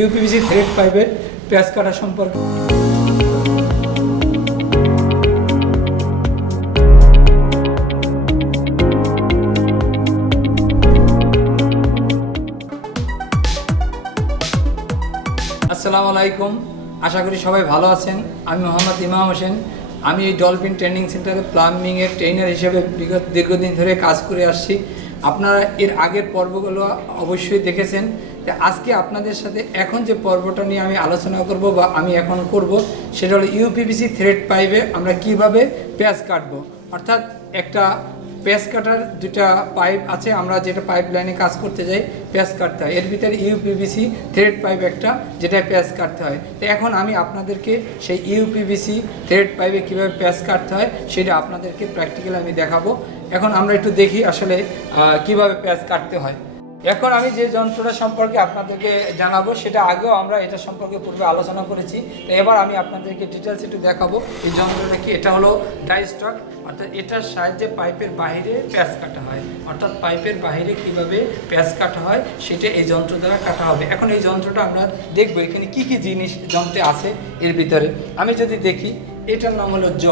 UPVC thread পাইপের পেঁয়াজ কাটা সম্পর্কে। আসসালামু আলাইকুম, আশা করি সবাই ভালো আছেন। আমি মোহাম্মদ ইমাম হোসেন। আমি এই ডলফিন ট্রেনিং সেন্টারে প্লাম্বিংয়ের ট্রেনার হিসেবে দীর্ঘদিন ধরে কাজ করে আসছি। আপনারা এর আগের পর্বগুলো অবশ্যই দেখেছেন। আজকে আপনাদের সাথে এখন যে পর্বটা নিয়ে আমি আলোচনা করব বা আমি এখন করব সেটা হলো ইউপিভিসি থ্রেড পাইপে আমরা কিভাবে পেঁয়াজ কাটবো। অর্থাৎ একটা পেঁয়াজ কাটার দুটা পাইপ আছে, আমরা যেটা পাইপ লাইনে কাজ করতে যাই পেঁয়াজ কাটতে হয়, এর ভিতরে ইউপিভিসি থ্রেড পাইপ একটা, যেটা পেঁয়াজ কাটতে হয়। তো এখন আমি আপনাদেরকে সেই ইউপিভিসি থ্রেড পাইপে কীভাবে পেঁয়াজ কাটতে হয় সেটা আপনাদেরকে প্র্যাকটিক্যালি আমি দেখাবো। এখন আমরা একটু দেখি আসলে কিভাবে পেঁয়াজ কাটতে হয়। এখন আমি যে যন্ত্রটা সম্পর্কে আপনাদেরকে জানাবো সেটা আগেও আমরা এটা সম্পর্কে পূর্বে আলোচনা করেছি। তো এবার আমি আপনাদেরকে ডিটেলস একটু দেখাবো এই যন্ত্রটা কি। এটা হলো ডাই স্টক, অর্থাৎ এটার সাহায্যে পাইপের বাহিরে পেঁয়াজ কাটা হয়। অর্থাৎ পাইপের বাহিরে কিভাবে পেঁয়াজ কাটা হয় সেটা এই যন্ত্র দ্বারা কাটা হবে। এখন এই যন্ত্রটা আমরা দেখবো এখানে কি কি জিনিস যন্ত্রে আছে এর ভিতরে। আমি যদি দেখি, এটার নাম হলো জ,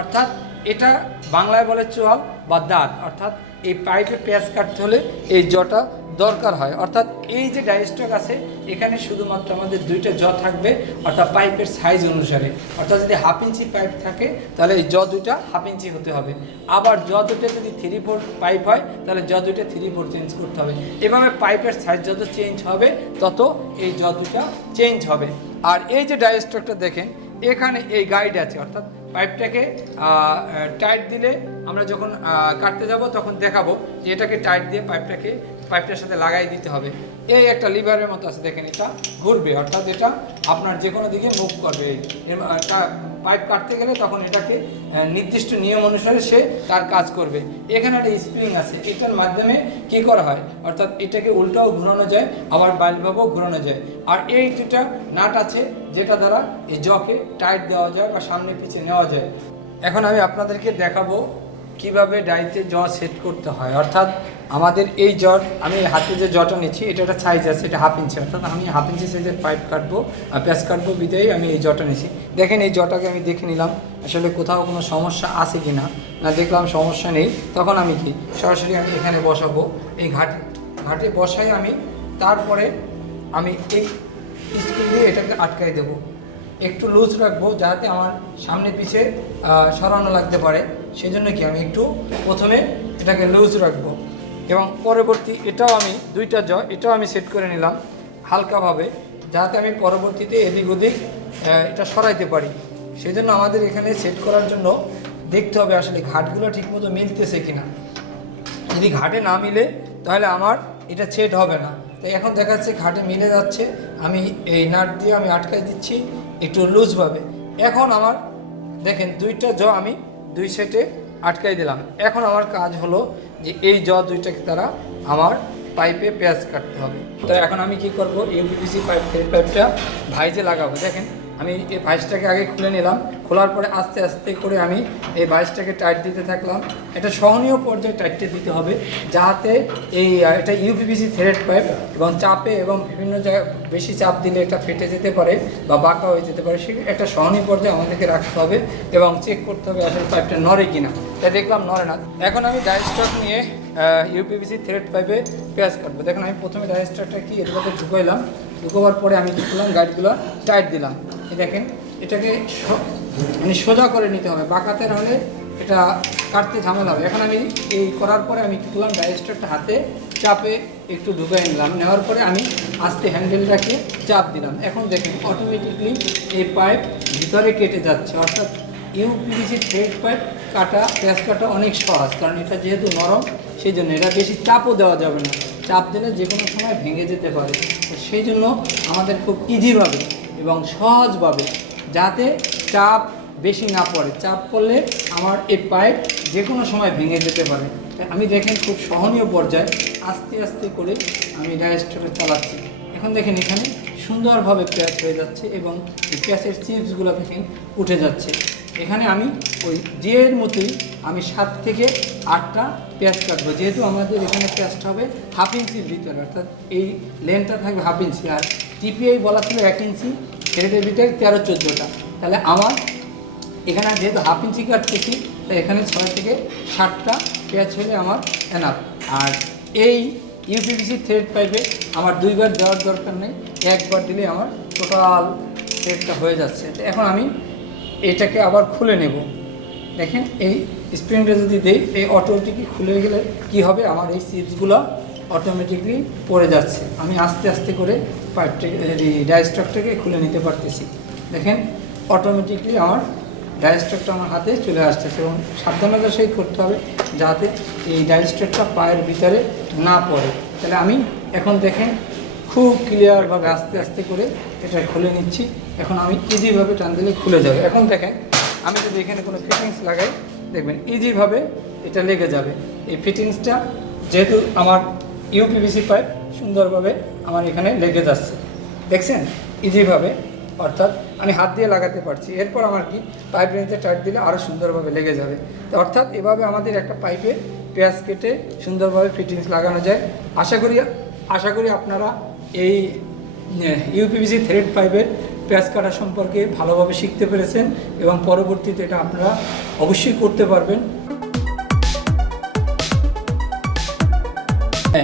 অর্থাৎ এটা বাংলায় বলে চোয়াল বা দাঁত। অর্থাৎ এই পাইপে পেঁয়াজ কাটতে হলে এই জটা দরকার হয়। অর্থাৎ এই যে ডাইস্টক আছে এখানে শুধুমাত্র আমাদের দুইটা জ থাকবে, অর্থাৎ পাইপের সাইজ অনুসারে। অর্থাৎ যদি 1/2 ইঞ্চি পাইপ থাকে তাহলে এই জ দুইটা 1/2 ইঞ্চি হতে হবে। আবার জ দুটো যদি 3/4 পাইপ হয় তাহলে জ দুইটা 3/4 চেঞ্জ করতে হবে। এভাবে পাইপের সাইজ যত চেঞ্জ হবে তত এই জ দুইটা চেঞ্জ হবে। আর এই যে ডাইস্টকটা দেখেন, এখানে এই গাইড আছে, অর্থাৎ পাইপটাকে টাইট দিলে আমরা যখন কাটতে যাব তখন দেখাবো যে এটাকে টাইট দিয়ে পাইপটার সাথে লাগাই দিতে হবে। এই একটা লিভারের মতো আছে, দেখেন এটা ঘুরবে, অর্থাৎ এটা আপনার যে কোনো দিকে মুভ করবে। পাইপ কাটতে গেলে তখন এটাকে নির্দিষ্ট নিয়ম অনুসারে সে তার কাজ করবে। এখানে একটা স্প্রিং আছে, এটার মাধ্যমে কি করা হয়, অর্থাৎ এটাকে উল্টাও ঘোরানো যায়, আবার বাইলভাবেও ঘোরানো যায়। আর এই দুটা নাট আছে যেটা দ্বারা এই জকে টাইট দেওয়া যায় বা সামনে পিছিয়ে নেওয়া যায়। এখন আমি আপনাদেরকে দেখাবো কিভাবে ডাইতে জ সেট করতে হয়। অর্থাৎ আমাদের এই জট, আমি হাতে যে জটা নিচ্ছি এটা একটা সাইজ আছে, এটা 1/2 ইঞ্চি। অর্থাৎ আমি 1/2 ইঞ্চি সাইজের পাইপ কাটবো, পেঁয়াজ কাটবো, বিদায় আমি এই জটা নিচ্ছি। দেখেন এই জটাকে আমি দেখে নিলাম আসলে কোথাও কোনো সমস্যা আছে কি না। দেখলাম সমস্যা নেই, তখন আমি কি সরাসরি আমি এখানে বসাবো। এই ঘাটে বসাই আমি, তারপরে আমি এই স্ক্রু দিয়ে এটাকে আটকাই দেবো। একটু লুজ রাখবো যাতে আমার সামনে পিছে সরানো লাগতে পারে, সেই জন্য কি আমি একটু প্রথমে এটাকে লুজ রাখবো। এবং পরবর্তী এটাও আমি দুইটা এটাও আমি সেট করে নিলাম হালকাভাবে, যাতে আমি পরবর্তীতে এদিক ওদিক এটা সরাইতে পারি। সেই জন্য আমাদের এখানে সেট করার জন্য দেখতে হবে আসলে ঘাটগুলো ঠিকমতো মিলতেছে কিনা। যদি ঘাটে না মিলে তাহলে আমার এটা সেট হবে না। তো এখন দেখা যাচ্ছে ঘাটে মিলে যাচ্ছে, আমি এই নাট দিয়ে আমি আটকাই দিচ্ছি একটু লুজভাবে। এখন আমার দেখেন দুইটা আমি দুই সেটে আটকাই দিলাম। এখন আমার কাজ হলো যে এই দুইটাকে দ্বারা আমার পাইপে পেঁয়াজ কাটতে হবে। তো এখন আমি কি করব, ইউপিভিসি পাইপটা ভাইজে লাগাবো। দেখেন আমি এই ভাইজটাকে আগে খুলে নিলাম, খোলার পরে আস্তে আস্তে করে আমি এই ভাইজটাকে টাইট দিতে থাকলাম। এটা সহনীয় পর্যায়ে টাইটে দিতে হবে, যাতে এটা ইউপিভিসি থ্রেড পাইপ এবং চাপে এবং বিভিন্ন জায়গায় বেশি চাপ দিলে এটা ফেটে যেতে পারে বা বাঁকা হয়ে যেতে পারে। সে একটা সহনীয় পর্যায়ে আমাদেরকে রাখতে হবে এবং চেক করতে হবে আসলে পাইপটা নড়ে কিনা। তাই দেখলাম নড়ে না। এখন আমি ডাইস্টক নিয়ে ইউপিভিসি থ্রেড পাইপে পেঁয়াজ কাটবো। দেখেন আমি প্রথমে ডাইস্টকটা কি এর মধ্যে ঢুকাইলাম, ঢুকোবার পরে আমি কী করলাম, গাইডগুলো টাইট দিলাম। দেখেন এটাকে মানে সোজা করে নিতে হবে, বাঁকাতে হলে এটা কাটতে ঝামেলা হবে। এখন আমি এই করার পরে আমি কী করলাম, ডাইস্টকটা হাতে চাপে একটু ঢুকাই নিলাম। নেওয়ার পরে আমি আস্তে হ্যান্ডেলটাকে চাপ দিলাম। এখন দেখেন অটোমেটিকলি এই পাইপ ভিতরে কেটে যাচ্ছে। অর্থাৎ ইউপিভিসি থ্রেড পাইপ পেঁয়াজ কাটা অনেক সহজ, কারণ এটা যেহেতু নরম সেই জন্য এটা বেশি চাপও দেওয়া যাবে না। চাপ দিলে যে কোনো সময় ভেঙে যেতে পারে। সেই জন্য আমাদের খুব ইজিভাবে এবং সহজভাবে, যাতে চাপ বেশি না পড়ে, চাপ পড়লে আমার এই পাইপ যে কোনো সময় ভেঙে যেতে পারে। আমি দেখেন খুব সহনীয় পর্যায়ে আস্তে আস্তে করে আমি ডাইস্টকটা চালাচ্ছি। এখন দেখেন এখানে সুন্দরভাবে পেঁয়াজ হয়ে যাচ্ছে এবং এই পেঁয়াজের চিপসগুলো দেখেন উঠে যাচ্ছে। এখানে আমি ওই জিয়ের মতোই আমি 7 থেকে 8টা পেঁয়াজ কাটবো। যেহেতু আমাদের এখানে পেঁয়াজটা হবে 1/2 ইঞ্চির ভিতরে, অর্থাৎ এই লেনটা থাকবে 1/2 ইঞ্চি আর টিপিআই বলা ছিল 1 ইঞ্চি, থ্রেডের বিটায় 13-14টা। তাহলে আমার এখানে যেহেতু হাফ ইঞ্চি কাটতেছি, তো এখানে 6 থেকে 7টা পেঁয়াজ হলে আমার এনাফ। আর এই ইউপিভিসি থ্রেড পাইপে আমার 2বার দেওয়ার দরকার নেই, একবার দিলে আমার টোটাল থ্রেডটা হয়ে যাচ্ছে। তো এখন আমি এটাকে আবার খুলে নেব। দেখেন এই স্প্রিংটা যদি দেই, এই অটোমেটিকলি খুলে গেলে কি হবে, আমার এই চিপসগুলো অটোমেটিকলি পড়ে যাচ্ছে। আমি আস্তে আস্তে করে পাইপটাকে ডায়াস্ট্রাকটাকে খুলে নিতে পারতেছি। দেখেন অটোমেটিকলি আমার ডায়াস্ট্রাকটা আমার হাতে চলে আসতেছে, এবং সাবধানতার সহিত করতে হবে যাতে এই ডায়াস্ট্রাকটা পায়ের ভিতরে না পড়ে। তাহলে আমি এখন দেখেন খুব ক্লিয়ারভাবে আস্তে আস্তে করে এটা খুলে নিচ্ছি। এখন আমি ইজিভাবে টান দিলে খুলে যাবে। এখন দেখেন আমি যদি এখানে কোনো ফিটিংস লাগাই, দেখবেন ইজিভাবে এটা লেগে যাবে। এই ফিটিংসটা যেহেতু আমার ইউপিভিসি পাইপ সুন্দরভাবে আমার এখানে লেগে যাচ্ছে, দেখছেন ইজিভাবে, অর্থাৎ আমি হাত দিয়ে লাগাতে পারছি। এরপর আমার কি পাইপ রেঞ্জে টাইট দিলে আরও সুন্দরভাবে লেগে যাবে। তো অর্থাৎ এভাবে আমাদের একটা পাইপে পেঁয়াজ কেটে সুন্দরভাবে ফিটিংস লাগানো যায়। আশা করি আপনারা এই ইউপিভিসি থ্রেড পাইপের পেঁয়াজ কাটা সম্পর্কে ভালোভাবে শিখতে পেরেছেন, এবং পরবর্তীতে এটা আপনারা অবশ্যই করতে পারবেন।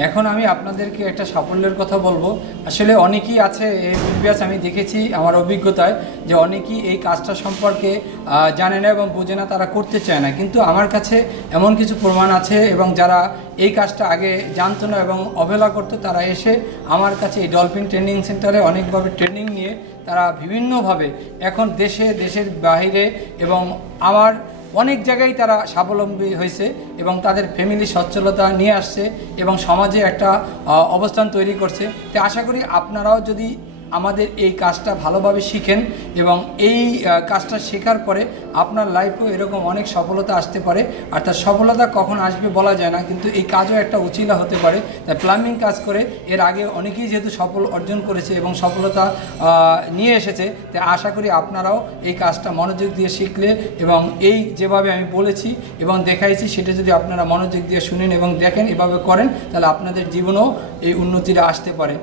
এখন আমি আপনাদেরকে একটা সাফল্যের কথা বলবো। আসলে অনেকেই আছে এই প্রিভিয়াস আমি দেখেছি আমার অভিজ্ঞতায়, যে অনেকেই এই কাজটা সম্পর্কে জানে না এবং বোঝে না, তারা করতে চায় না। কিন্তু আমার কাছে এমন কিছু প্রমাণ আছে, এবং যারা এই কাজটা আগে জানতো না এবং অবহেলা করতো, তারা এসে আমার কাছে এই ডলফিন ট্রেনিং সেন্টারে অনেকভাবে ট্রেনিং নিয়ে তারা বিভিন্নভাবে এখন দেশের বাইরে এবং আমার অনেক জায়গায় তারা স্বাবলম্বী হয়েছে, এবং তাদের ফ্যামিলি সচ্ছলতা নিয়ে আসছে, এবং সমাজে একটা অবস্থান তৈরি করছে। তো আশা করি আপনারাও যদি আমাদের এই কাজটা ভালোভাবে শিখেন, এবং এই কাজটা শেখার পরে আপনার লাইফেও এরকম অনেক সফলতা আসতে পারে। অর্থাৎ সফলতা কখন আসবে বলা যায় না, কিন্তু এই কাজও একটা উচিলা হতে পারে। তাই প্লাম্বিং কাজ করে এর আগে অনেকেই যেহেতু সফল অর্জন করেছে এবং সফলতা নিয়ে এসেছে, তাই আশা করি আপনারাও এই কাজটা মনোযোগ দিয়ে শিখলে, এবং এই যেভাবে আমি বলেছি এবং দেখাইছি সেটা যদি আপনারা মনোযোগ দিয়ে শুনেন এবং দেখেন, এভাবে করেন, তাহলে আপনাদের জীবনেও এই উন্নতিটা আসতে পারে।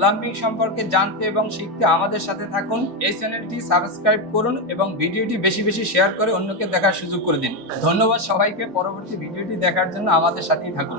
প্লাম্বিং সম্পর্কে জানতে এবং শিখতে আমাদের সাথে থাকুন। এই চ্যানেলটি সাবস্ক্রাইব করুন এবং ভিডিওটি বেশি বেশি শেয়ার করে অন্যকে দেখার সুযোগ করে দিন। ধন্যবাদ সবাইকে। পরবর্তী ভিডিওটি দেখার জন্য আমাদের সাথেই থাকুন।